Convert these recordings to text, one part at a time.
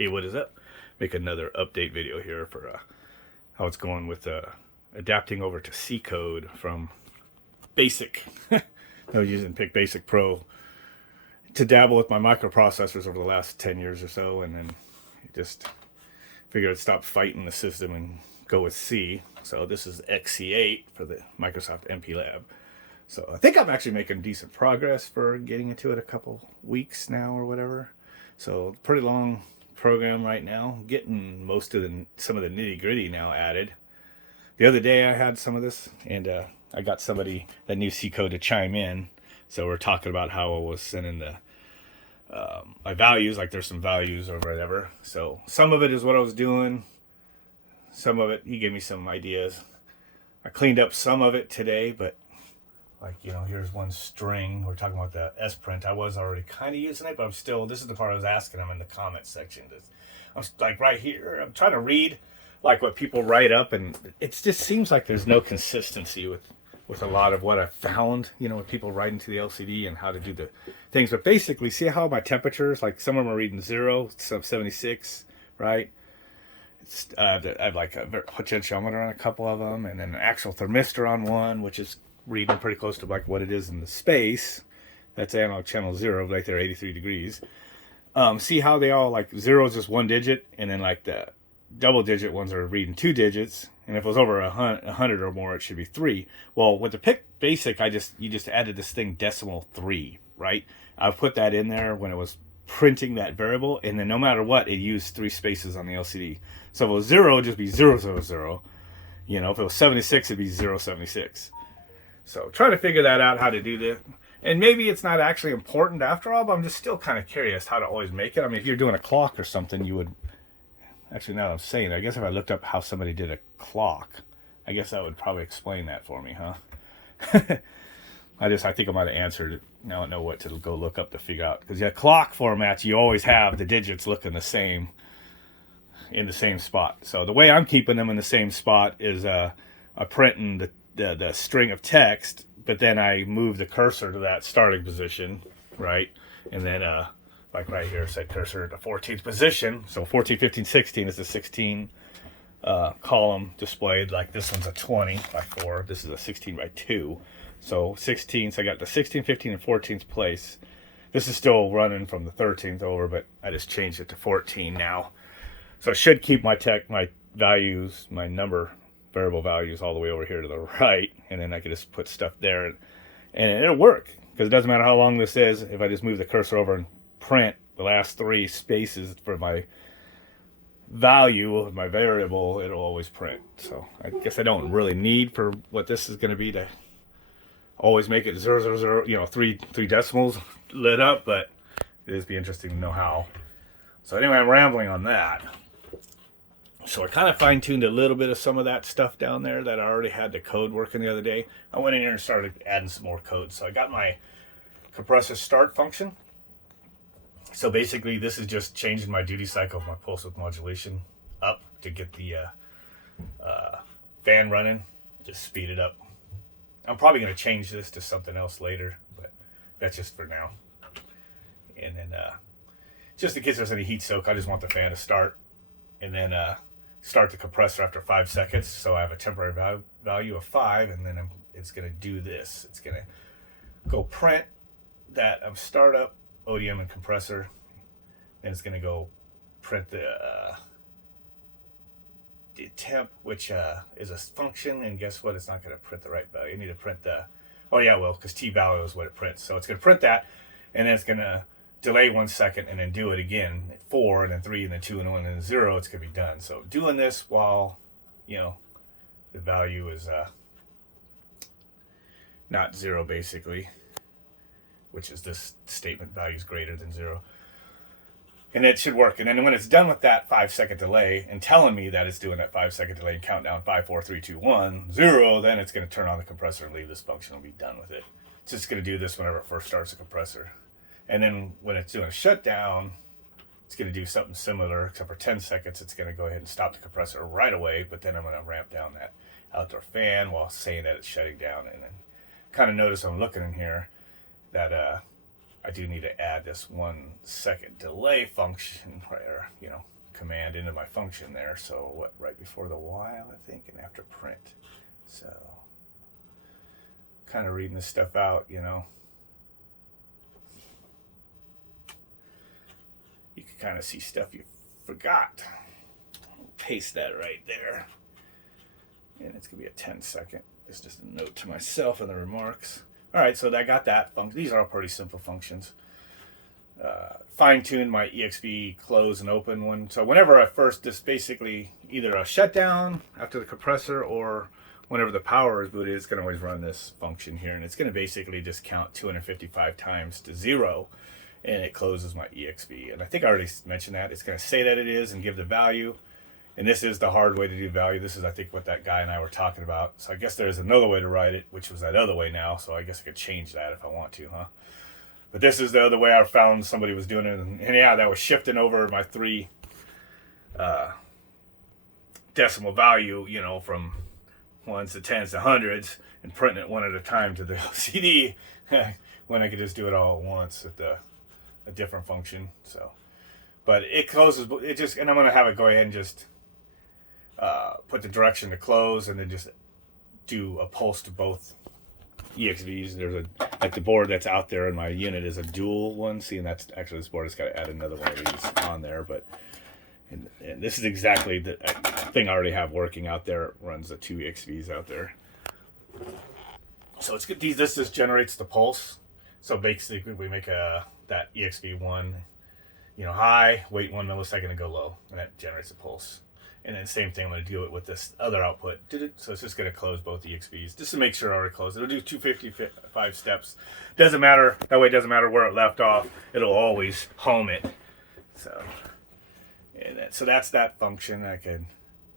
Hey, what is up? Make another update video here for how it's going with adapting over to C code from Basic. I was using picbasic Pro to dabble with my microprocessors over the last 10 years or so, and then just figured I'd stop fighting the system and go with C. So this is XC8 for the Microsoft MPLAB. So I think I'm actually making decent progress for getting into it a couple weeks now or whatever. So pretty long program right now, getting most of some of the nitty gritty now added. The other day I had some of this, and I got somebody that knew C code to chime in. So we're talking about how I was sending the my values, like there's some values or whatever. So some of it is what I was doing. Some of it, he gave me some ideas. I cleaned up some of it today, but like, you know, here's one string. We're talking about the S print. I was already kind of using it, but I'm still, this is the part I was asking them in the comments section. I'm like right here, I'm trying to read like what people write up, and it just seems like there's no consistency with a lot of what I found, you know, with people writing to the LCD and how to do the things. But basically, see how my temperatures, like some of them are reading 0, some 76, right? I have like a potentiometer on a couple of them, and then an actual thermistor on one, which is reading pretty close to like what it is in the space. That's analog channel 0, like they're 83 degrees. See how they all, like 0 is just one digit, and then like the double digit ones are reading 2 digits, and if it was over 100 or more, it should be 3. Well, with the picbasic, you just added this thing decimal 3, right? I put that in there when it was printing that variable, and then no matter what, it used 3 spaces on the LCD. So if it was 0, it'd just be 000. You know, if it was 76, it'd be 076. So trying to figure that out, how to do that. And maybe it's not actually important after all, but I'm just still kind of curious how to always make it. I mean, if you're doing a clock or something, you would... Actually, now that I'm saying it, I guess if I looked up how somebody did a clock, I guess that would probably explain that for me, huh? I think I might have answered it. Now I know what to go look up to figure out. Because yeah, clock formats, you always have the digits looking the same in the same spot. So the way I'm keeping them in the same spot is I'm printing the string of text, but then I move the cursor to that starting position, right? And then like right here, set cursor to 14th position. So 14, 15, 16 is the 16 column displayed. Like this one's a 20 by 4. This is a 16 by 2. So 16, so I got the 16, 15, and 14th place. This is still running from the 13th over, but I just changed it to 14 now. So it should keep my values, my number variable values all the way over here to the right, and then I can just put stuff there, and it'll work, because it doesn't matter how long this is. If I just move the cursor over and print the last 3 spaces for my value of my variable, it'll always print. So I guess I don't really need for what this is going to be to always make it 000, you know, three decimals lit up, but it is be interesting to know how. So anyway, I'm rambling on that. So I kind of fine-tuned a little bit of some of that stuff down there that I already had the code working the other day. I went in here and started adding some more code. So I got my compressor start function. So basically, this is just changing my duty cycle of my pulse width modulation up to get the fan running, just speed it up. I'm probably going to change this to something else later, but that's just for now. And then just in case there's any heat soak, I just want the fan to start, and then start the compressor after 5 seconds. So I have a temporary value of 5, and then it's going to do this. It's going to go print that startup, ODM, and compressor. Then it's going to go print the temp, which is a function, and guess what? It's not going to print the right value. You need to print the, oh yeah, well, because T value is what it prints. So it's going to print that, and then it's going to delay 1 second and then do it again at 4, and then 3, and then 2, and 1, and then 0. It's going to be done. So doing this while, you know, the value is not 0, basically, which is this statement value is greater than 0. And it should work. And then when it's done with that 5-second delay and telling me that it's doing that 5-second delay and countdown 5, 4, 3, 2, 1, 0, then it's going to turn on the compressor and leave this function and be done with it. It's just going to do this whenever it first starts the compressor. And then when it's doing a shutdown, it's going to do something similar, except for 10 seconds, it's going to go ahead and stop the compressor right away. But then I'm going to ramp down that outdoor fan while saying that it's shutting down. And then kind of notice I'm looking in here that I do need to add this 1 second delay function, or, command into my function there. So what, right before the while, I think, and after print. So kind of reading this stuff out, You can kind of see stuff you forgot. Paste that right there. And it's going to be a 10-second. It's just a note to myself in the remarks. All right, so I got that function. These are all pretty simple functions. Fine-tune my EXV close and open one. So whenever I first, this basically either a shutdown after the compressor, or whenever the power is booted, it's going to always run this function here. And it's going to basically just count 255 times to 0. And it closes my EXV. And I think I already mentioned that. It's going to say that it is and give the value. And this is the hard way to do value. This is, I think, what that guy and I were talking about. So I guess there's another way to write it, which was that other way now. So I guess I could change that if I want to, huh? But this is the other way I found somebody was doing it. And yeah, that was shifting over my 3 decimal value, from 1s to 10s to 100s, and printing it one at a time to the LCD when I could just do it all at once with a different function. So, but it closes, and I'm going to have it go ahead and just put the direction to close, and then just do a pulse to both EXVs. There's like the board that's out there in my unit is a dual one. See, and that's actually, this board has got to add another one of these on there. But and this is exactly the thing I already have working out there. It runs the 2 EXVs out there. So it's good. This just generates the pulse. So basically, we make that EXV1, high, wait 1 millisecond and go low, and that generates a pulse. And then same thing, I'm going to do it with this other output. So it's just going to close both EXVs, just to make sure I already closed. It'll do 255 steps. Doesn't matter. That way it doesn't matter where it left off. It'll always home it. So, so that's that function. I can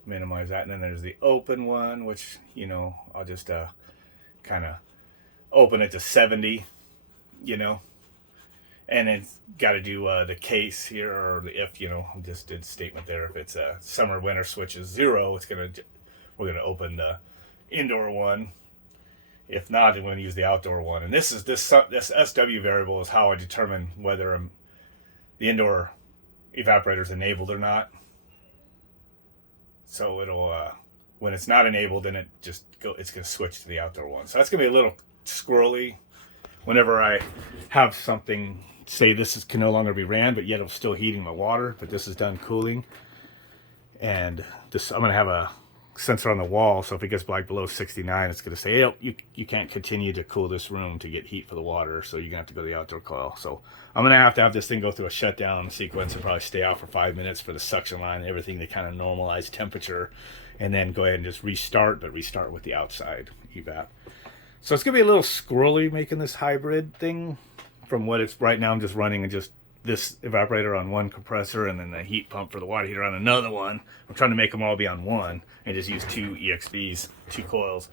minimize that. And then there's the open one, which, I'll just kind of open it to 70, And it's got to do the case here, or the if, just did statement there. If it's a summer winter switch is 0, we're gonna open the indoor one. If not, then we're gonna use the outdoor one. And this SW variable is how I determine whether the indoor evaporator is enabled or not. So it'll when it's not enabled, then it's gonna switch to the outdoor one. So that's gonna be a little squirrely whenever I have something. Say this can no longer be ran, but yet I'm still heating my water, but this is done cooling. And I'm going to have a sensor on the wall, so if it gets below 69, it's going to say, hey, you can't continue to cool this room to get heat for the water, so you're going to have to go to the outdoor coil. So I'm going to have this thing go through a shutdown sequence and probably stay out for 5 minutes for the suction line and everything to kind of normalize temperature, and then go ahead and just restart, but restart with the outside evap. So it's going to be a little squirrely making this hybrid thing. From what it's right now, I'm just running just this evaporator on one compressor, and then the heat pump for the water heater on another one. I'm trying to make them all be on one and just use 2 EXVs, 2 coils.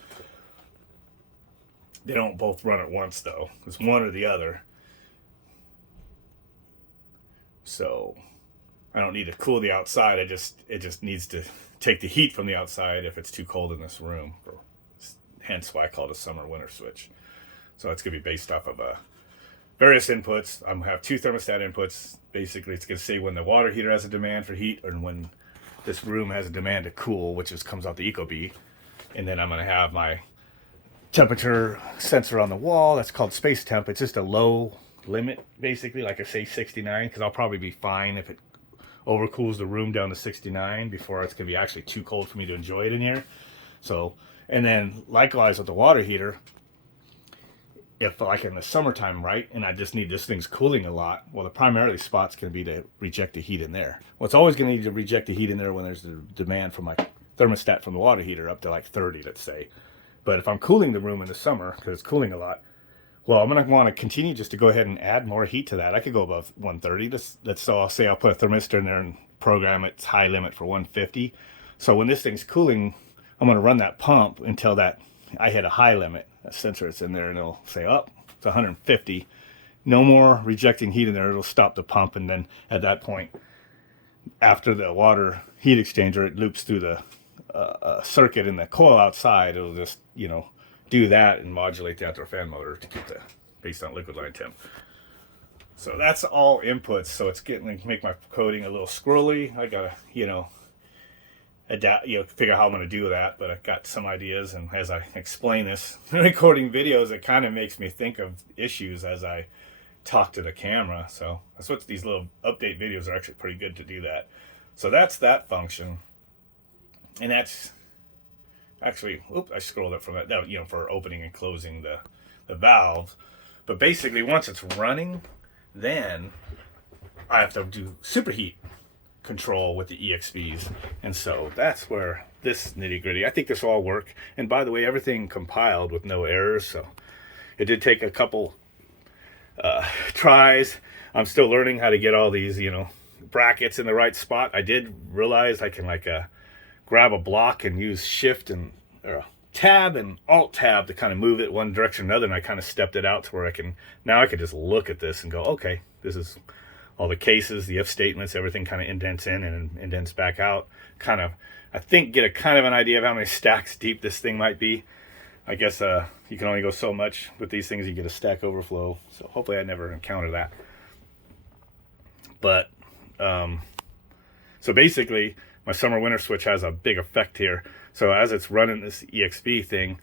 They don't both run at once though. It's one or the other. So I don't need to cool the outside. It just needs to take the heat from the outside if it's too cold in this room. Hence why I call it a summer winter switch. So it's going to be based off of various inputs. I'm going to have 2 thermostat inputs. Basically, it's going to say when the water heater has a demand for heat, or when this room has a demand to cool, which comes out the Ecobee. And then I'm going to have my temperature sensor on the wall. That's called space temp. It's just a low limit, basically, like I say 69, because I'll probably be fine if it overcools the room down to 69 before it's going to be actually too cold for me to enjoy it in here. So, and then likewise with the water heater, if like in the summertime, right, and I just need this thing's cooling a lot, well, the primarily spot's going to be to reject the heat in there. Well, it's always going to need to reject the heat in there when there's the demand from my thermostat from the water heater up to like 30, let's say. But if I'm cooling the room in the summer, because it's cooling a lot, well, I'm going to want to continue just to go ahead and add more heat to that. I could go above 130. So I'll say I'll put a thermistor in there and program its high limit for 150. So when this thing's cooling, I'm going to run that pump until that I hit a high limit. That sensor is in there, and it'll say, oh, it's 150. No more rejecting heat in there. It'll stop the pump, and then at that point, after the water heat exchanger, it loops through the circuit in the coil outside. It'll just, do that and modulate the outdoor fan motor to keep based on liquid line temp. So that's all inputs. So it's getting like, make my coding a little squirrely. I gotta, adapt, figure out how I'm gonna do that. But I got some ideas, and as I explain this, recording videos, it kind of makes me think of issues as I talk to the camera. So that's what these little update videos are actually pretty good to do that. So that's that function, and that's actually, oops, I scrolled up from that, for opening and closing the valve. But basically, once it's running, then I have to do superheat control with the EXPs. And so that's where this nitty gritty, I think this will all work. And by the way, everything compiled with no errors. So it did take a couple tries. I'm still learning how to get all these, brackets in the right spot. I did realize I can grab a block and use shift and tab and alt tab to kind of move it one direction or another, and I kind of stepped it out to where I can just look at this and go, okay, this is all the cases, the if statements, everything kind of indents in and indents back out. Kind of, I think, get a kind of an idea of how many stacks deep this thing might be. I guess you can only go so much with these things. You get a stack overflow, so hopefully I never encounter that. But so basically, my summer winter switch has a big effect here. So as it's running this EXP thing,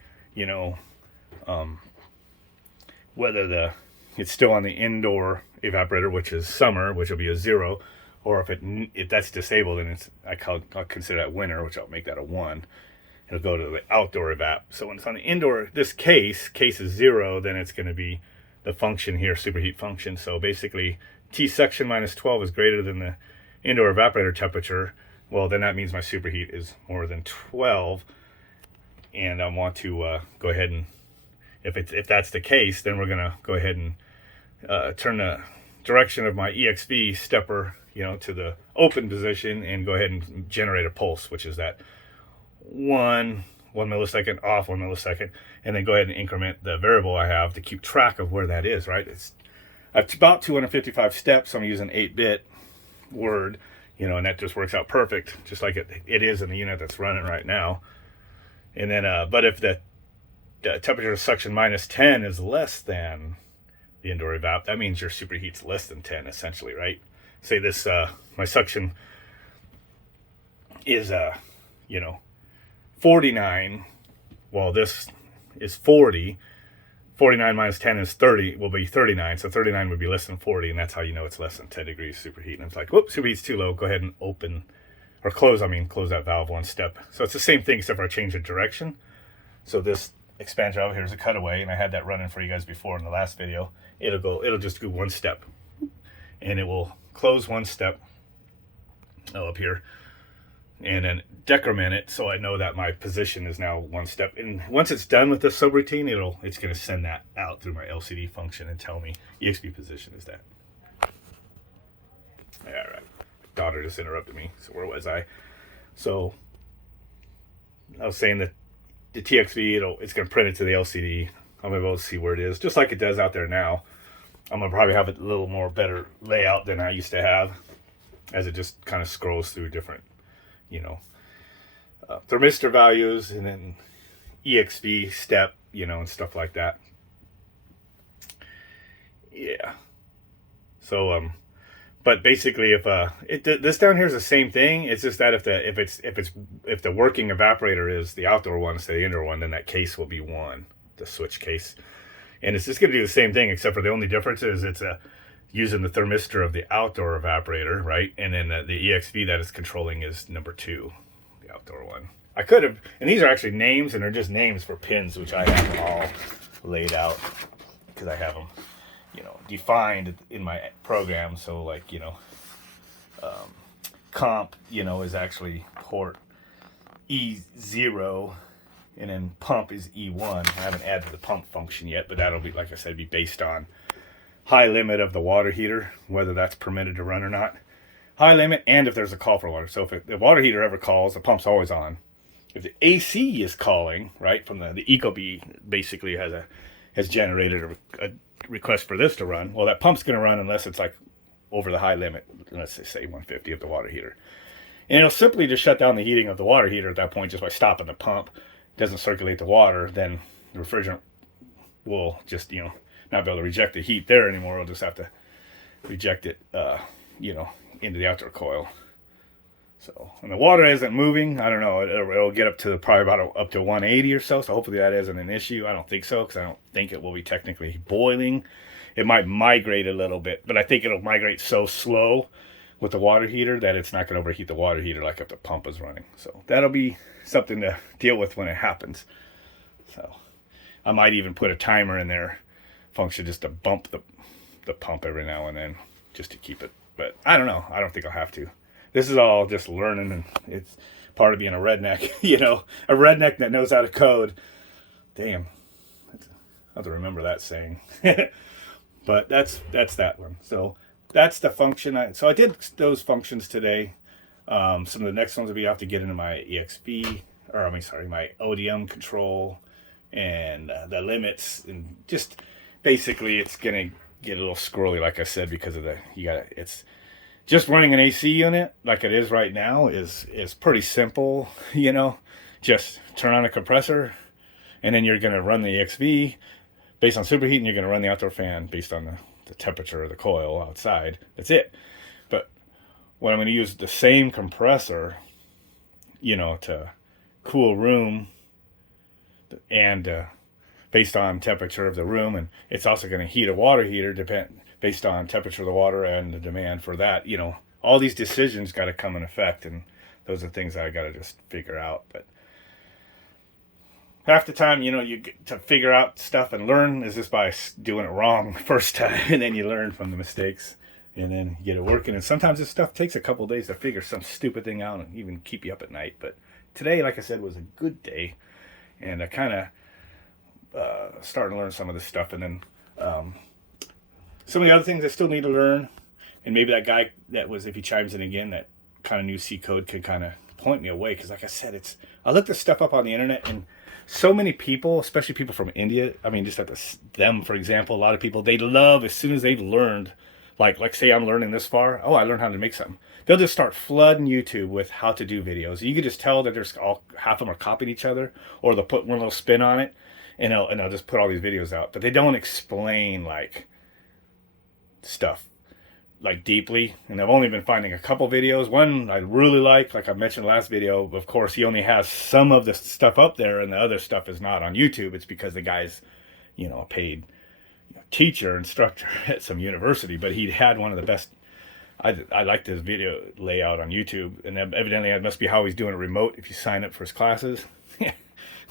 whether it's still on the indoor evaporator, which is summer, which will be a 0, or if that's disabled, and I'll consider that winter, which I'll make that a 1. It'll go to the outdoor evap. So when it's on the indoor, this case is 0, then it's going to be the function here, superheat function. So basically, T section minus 12 is greater than the indoor evaporator temperature. Well, then that means my superheat is more than 12, and I want to go ahead and, if that's the case, then we're going to go ahead and turn the direction of my EXP stepper, to the open position, and go ahead and generate a pulse, which is that 1 millisecond off 1 millisecond, and then go ahead and increment the variable I have to keep track of where that is. Right? It's about 255 steps. So I'm using 8-bit word. And that just works out perfect, just like it is in the unit that's running right now. And then, but if the temperature of suction minus 10 is less than the indoor evap, that means your superheat's less than 10, essentially, right? Say this, my suction is, 49, well, this is 40. 49 minus 10 is 30, will be 39. So 39 would be less than 40, and that's how you know it's less than 10 degrees superheat. And it's like, whoops, superheat's too low. Go ahead and close that valve one step. So it's the same thing, except for I change the direction. So this expander valve here is a cutaway, and I had that running for you guys before in the last video. It'll just do one step, and it will close one step up here, and then decrement it so I know that my position is now one step. And once it's done with this subroutine, it's going to send that out through my LCD function and tell me EXP position is that. All right, daughter just interrupted me. So where was I? So I was saying that the TXV, it's going to print it to the LCD. I'm going to be able to see where it is, just like it does out there now. I'm going to probably have a little more better layout than I used to have, as it just kind of scrolls through different thermistor values, and then EXP step, and stuff like that. Yeah. So, but basically, if this down here is the same thing, it's just that if the working evaporator is the outdoor one instead of the indoor one, then that case will be 1, the switch case, and it's just going to do the same thing, except for the only difference is it's using the thermistor of the outdoor evaporator, right? And then the EXP that it's controlling is number 2, the outdoor one. I could have, and these are actually names, and they're just names for pins, which I have them all laid out because I have them, defined in my program. So comp, is actually port E0, and then pump is E1. I haven't added the pump function yet, but that'll be, like I said, be based on high limit of the water heater, whether that's permitted to run or not. High limit, and if there's a call for water. So if the water heater ever calls, the pump's always on. If the AC is calling, right, from the Ecobee basically has generated a request for this to run, well, that pump's going to run unless it's over the high limit, let's say 150 of the water heater. And it'll simply just shut down the heating of the water heater at that point just by stopping the pump. It doesn't circulate the water, then the refrigerant will just, not be able to reject the heat there anymore. We'll just have to reject it, you know, into the outdoor coil. So, and the water isn't moving. I don't know. It'll get up to probably about up to 180 or so. So hopefully that isn't an issue. I don't think so, because I don't think it will be technically boiling. It might migrate a little bit, but I think it'll migrate so slow with the water heater that it's not going to overheat the water heater like if the pump is running. So that'll be something to deal with when it happens. So I might even put a timer in there function just to bump the pump every now and then just to keep it. But I don't know. I don't think I'll have to. This is all just learning, and it's part of being a redneck, you know, a redneck that knows how to code. Damn. I have to remember that saying. But that's that one. So that's the function. So I did those functions today. Some of the next ones will be I have to get into my EXP, or I mean, sorry, my ODM control and the limits, and just basically it's gonna get a little squirrely, like I said, because of it's just running an AC unit like it is right now is pretty simple, you know. Just turn on a compressor, and then you're gonna run the EXV based on superheat, and you're going to run the outdoor fan based on the temperature of the coil outside. That's it. But when I'm going to use the same compressor, you know, to cool room and based on temperature of the room, and it's also going to heat a water heater based on temperature of the water and the demand for that, you know, all these decisions got to come in effect, and those are things I got to just figure out. But half the time, you know, you get to figure out stuff and learn is just by doing it wrong the first time, and then you learn from the mistakes, and then you get it working. And sometimes this stuff takes a couple of days to figure some stupid thing out and even keep you up at night. But today, like I said, was a good day, and I kind of starting to learn some of this stuff. And then some of the other things I still need to learn, and maybe that guy that was, if he chimes in again, that kind of new C code could kind of point me away, because like I said, I looked this stuff up on the internet, and so many people, especially people from India, I mean, just at them, for example, a lot of people, they love, as soon as they've learned, like say I'm learning this far, oh, I learned how to make something. They'll just start flooding YouTube with how to do videos. You can just tell that there's half of them are copying each other, or they'll put one little spin on it, and they'll just put all these videos out. But they don't explain, like, stuff like deeply, and I've only been finding a couple videos. One I really like I mentioned last video, of course he only has some of the stuff up there and the other stuff is not on YouTube. It's because the guy's, you know, a paid teacher, instructor at some university, but he had one of the best. I liked his video layout on YouTube, and evidently that must be how he's doing it remote if you sign up for his classes.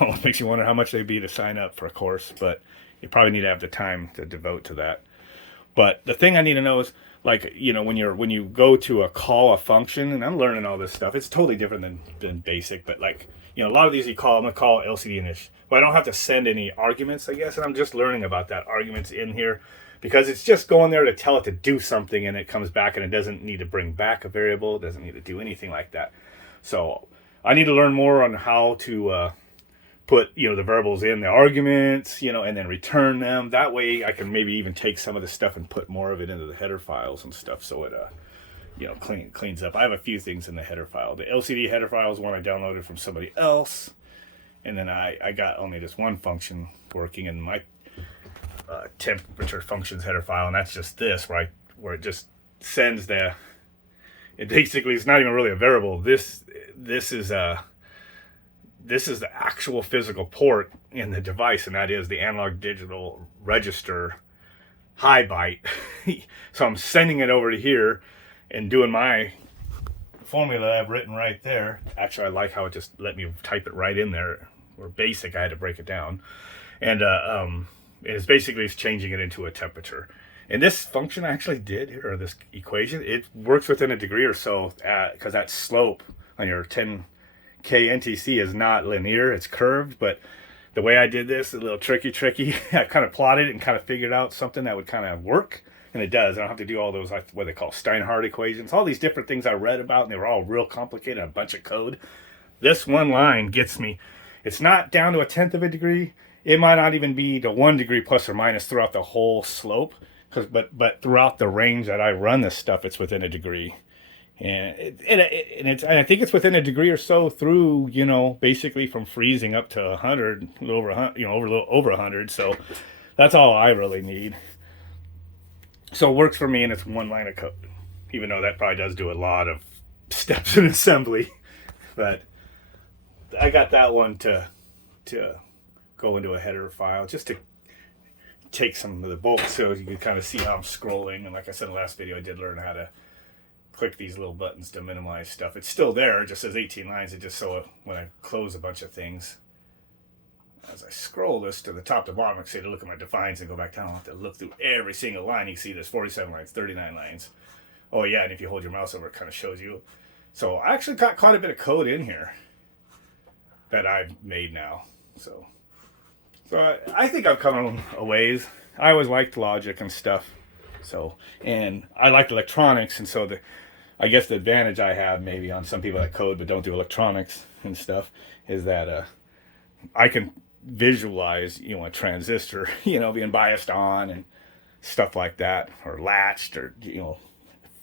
Almost makes you wonder how much they'd be to sign up for a course, but you probably need to have the time to devote to that. But the thing I need to know is, like, you know, when you go to call a function, and I'm learning all this stuff, it's totally different than basic, but like, you know, a lot of these I'm gonna call LCD init, but I don't have to send any arguments, I guess, and I'm just learning about that, arguments in here, because it's just going there to tell it to do something, and it comes back, and it doesn't need to bring back a variable, it doesn't need to do anything like that. So I need to learn more on how to put, you know, the variables in the arguments, you know, and then return them. That way I can maybe even take some of the stuff and put more of it into the header files and stuff, so it you know, cleans up. I have a few things in the header file. The LCD header file is one I downloaded from somebody else, and then I got only this one function working in my temperature functions header file, and that's just this, right, where it just sends it basically, it's not even really a variable. This is the actual physical port in the device, and that is the analog digital register high byte. So I'm sending it over to here and doing my formula I've written right there. Actually, I like how it just let me type it right in there. Where basic, I had to break it down. And it's basically changing it into a temperature. And this function I actually did here, or this equation, it works within a degree or so, because that slope on your 10K NTC is not linear, it's curved. But the way I did this, a little tricky, I kind of plotted it and kind of figured out something that would kind of work. And it does. I don't have to do all those, what they call Steinhardt equations, all these different things I read about, and they were all real complicated, a bunch of code. This one line gets me, it's not down to 1/10 of a degree. It might not even be to 1 degree plus or minus throughout the whole slope. But throughout the range that I run this stuff, it's within a degree. And I think it's within a degree or so through, you know, basically from freezing up to 100, a little over 100, you know, over 100. So that's all I really need. So it works for me, and it's one line of code, even though that probably does do a lot of steps in assembly. But I got that one to go into a header file just to take some of the bulk so you can kind of see how I'm scrolling. And like I said in the last video, I did learn how to click these little buttons to minimize stuff. It's still there, it just says 18 lines. It just so when I close a bunch of things, as I scroll this to the top to bottom, I can say to look at my defines and go back down. I have to look through every single line. You can see there's 47 lines, 39 lines. Oh yeah, and if you hold your mouse over, it kind of shows you. So I actually got quite a bit of code in here that I've made now. So I think I've come a ways. I always liked logic and stuff. So, and I like electronics, and so I guess the advantage I have maybe on some people that code but don't do electronics and stuff is that I can visualize, a transistor, being biased on and stuff like that, or latched, or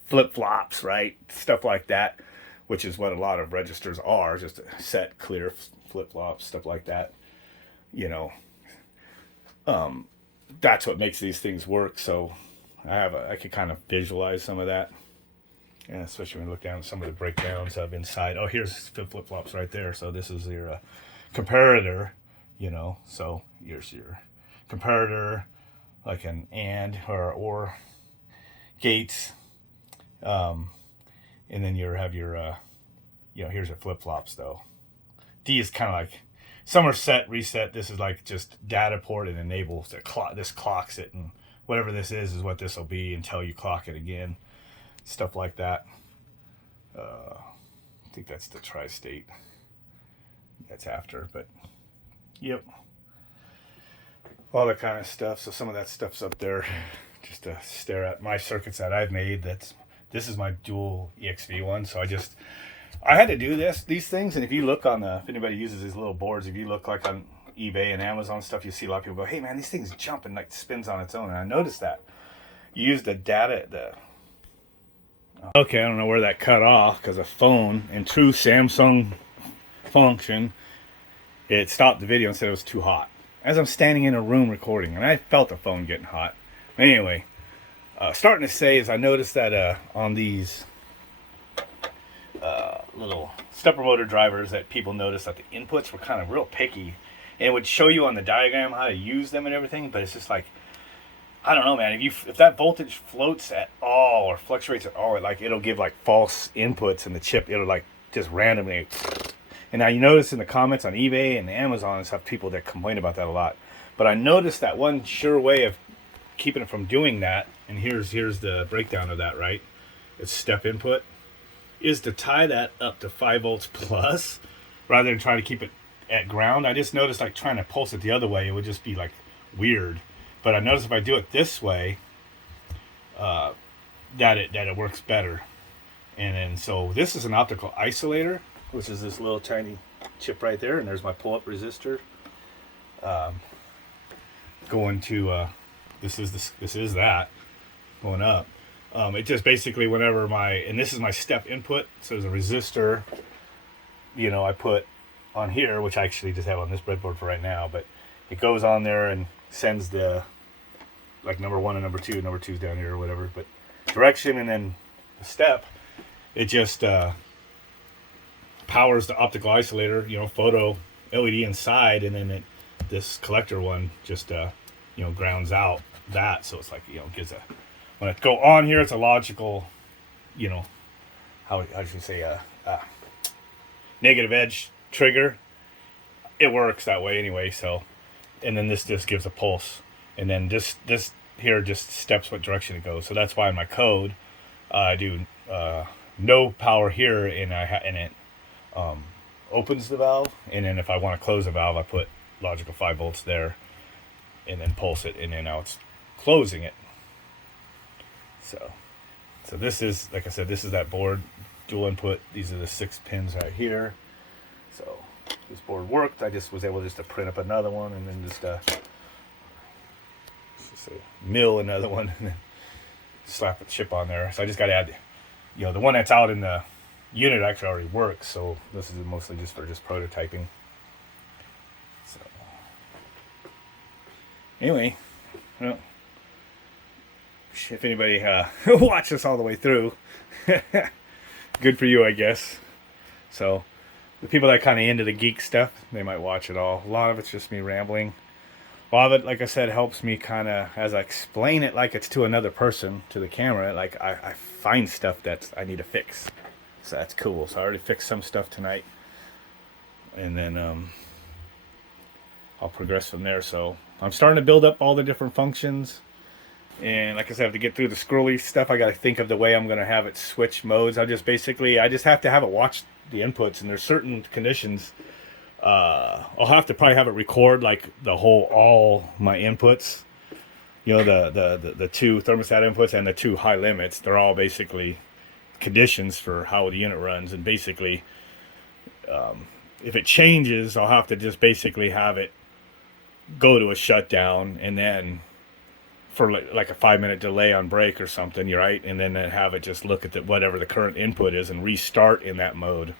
flip-flops, right? Stuff like that, which is what a lot of registers are, just a set, clear flip-flops, stuff like that. That's what makes these things work. So I could kind of visualize some of that. Yeah, especially when you look down at some of the breakdowns of inside. Oh, here's flip-flops right there. So this is your comparator, So here's your comparator, like an AND or gates. And then you have your, here's your flip-flops though. D is kind of like, some are set, reset. This is like just data port and enable. So this clocks it, and whatever this is what this will be until you clock it again. Stuff like that. I think that's the tri-state. That's after, but yep. All that kind of stuff. So some of that stuff's up there just to stare at. My circuits that I've made, this is my dual EXV one. So I had to do these things, and if you look if anybody uses these little boards, if you look like on eBay and Amazon stuff, you see a lot of people go, hey man, these things jump and like spins on its own. And I noticed that. You use the data, okay, I don't know where that cut off, because a phone, in true Samsung function, it stopped the video and said it was too hot. As I'm standing in a room recording, and I felt the phone getting hot. Anyway, starting to say is I noticed that on these little stepper motor drivers that people noticed that the inputs were kind of real picky, and it would show you on the diagram how to use them and everything, but it's just like, I don't know, man, if that voltage floats at all or fluctuates at all, it'll give like false inputs, and the chip, it'll like just randomly. And now you notice in the comments on eBay and Amazon and stuff, people that complain about that a lot. But I noticed that one sure way of keeping it from doing that, and here's the breakdown of that, right? It's step input, is to tie that up to 5 volts plus rather than try to keep it at ground. I just noticed like trying to pulse it the other way, it would just be like weird. But I noticed if I do it this way, that it works better. And then so this is an optical isolator, which is this little tiny chip right there, and there's my pull-up resistor. Going to this is that going up. It just basically whenever and this is my step input, so there's a resistor, I put on here, which I actually just have on this breadboard for right now, but it goes on there and sends the like number 1 and number 2. Number 2's down here or whatever, but direction, and then the step, it just powers the optical isolator, photo LED inside, and then this collector one just grounds out that, so it's like gives a, when it go on here, it's a logical, how should you say, negative edge trigger. It works that way anyway. So, and then this just gives a pulse, and then this here just steps what direction it goes. So that's why in my code I do no power here, and it opens the valve, and then if I want to close the valve, I put logical 5 volts there, and then pulse it, and then now it's closing it. So this is, like I said, this is that board, dual input. These are the 6 pins right here. So this board worked. I just was able just to print up another one, and then just mill another one, and then slap a chip on there. So I just got to add, the one that's out in the unit actually already works. So this is mostly just for prototyping. So anyway, if anybody watches all the way through, good for you, I guess. So the people that kind of into the geek stuff, they might watch it all. A lot of it's just me rambling. A lot of it, like I said, helps me kind of, as I explain it like it's to another person, to the camera, like I find stuff that I need to fix. So that's cool. So I already fixed some stuff tonight. And then I'll progress from there. So I'm starting to build up all the different functions. And like I said, I have to get through the scrolly stuff. I got to think of the way I'm going to have it switch modes. I just have to have it watch the inputs. And there's certain conditions. I'll have to probably have it record like all my inputs. You know, the two thermostat inputs and the two high limits. They're all basically conditions for how the unit runs. And basically, if it changes, I'll have to just basically have it go to a shutdown, and then for like a 5-minute delay on break or something, you're right, and then have it just look at whatever the current input is and restart in that mode.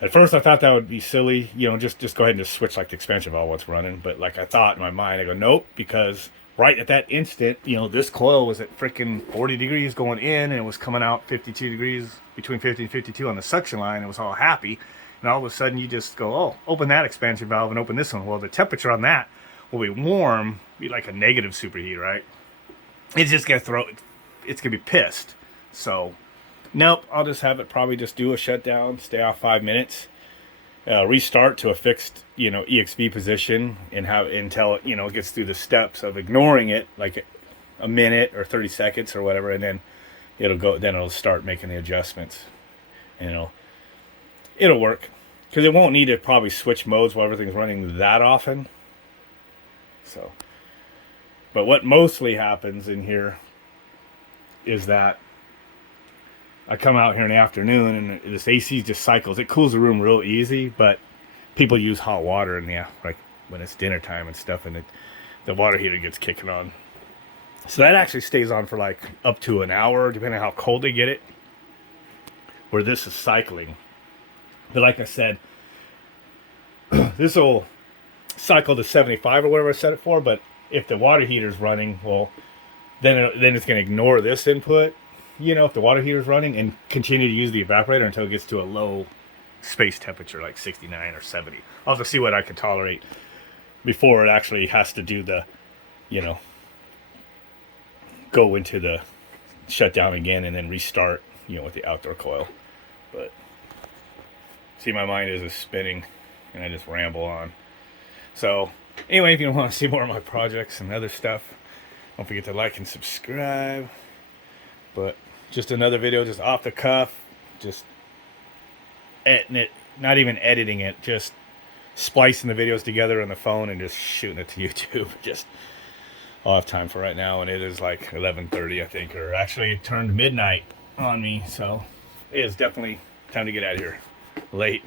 At first I thought that would be silly, you know, just go ahead and just switch like the expansion valve while it's running, but like I thought in my mind, I go, nope, because right at that instant, you know, this coil was at freaking 40 degrees going in, and it was coming out 52 degrees, between 50 and 52 on the suction line. It was all happy, and all of a sudden you just go, oh, open that expansion valve and open this one. Well, the temperature on that will be warm, be like a negative superheat, right? It's just gonna it's gonna be pissed. So nope, I'll just have it probably just do a shutdown, stay off 5 minutes, restart to a fixed, you know, EXV position, and until it, you know, gets through the steps of ignoring it, like a minute or 30 seconds or whatever, and then it'll start making the adjustments, and it'll work, because it won't need to probably switch modes while everything's running that often. So, but what mostly happens in here is that I come out here in the afternoon and this AC just cycles. It cools the room real easy, but people use hot water like when it's dinner time and stuff, and the water heater gets kicking on. So that actually stays on for like up to an hour, depending on how cold they get it, where this is cycling. But like I said, this will cycle to 75 or whatever I set it for, but if the water heater's running, well, then it's going to ignore this input, you know, if the water heater's running, and continue to use the evaporator until it gets to a low space temperature, like 69 or 70. I'll have to see what I can tolerate before it actually has to do the, you know, go into the shutdown again and then restart, you know, with the outdoor coil. But see, my mind is just spinning and I just ramble on. So anyway, if you want to see more of my projects and other stuff, don't forget to like and subscribe. But just another video, just off the cuff, just editing it, not even editing it, just splicing the videos together on the phone and just shooting it to YouTube. Just all I have time for right now, and it is like 11:30, I think, or actually it turned midnight on me, so it is definitely time to get out of here. Late.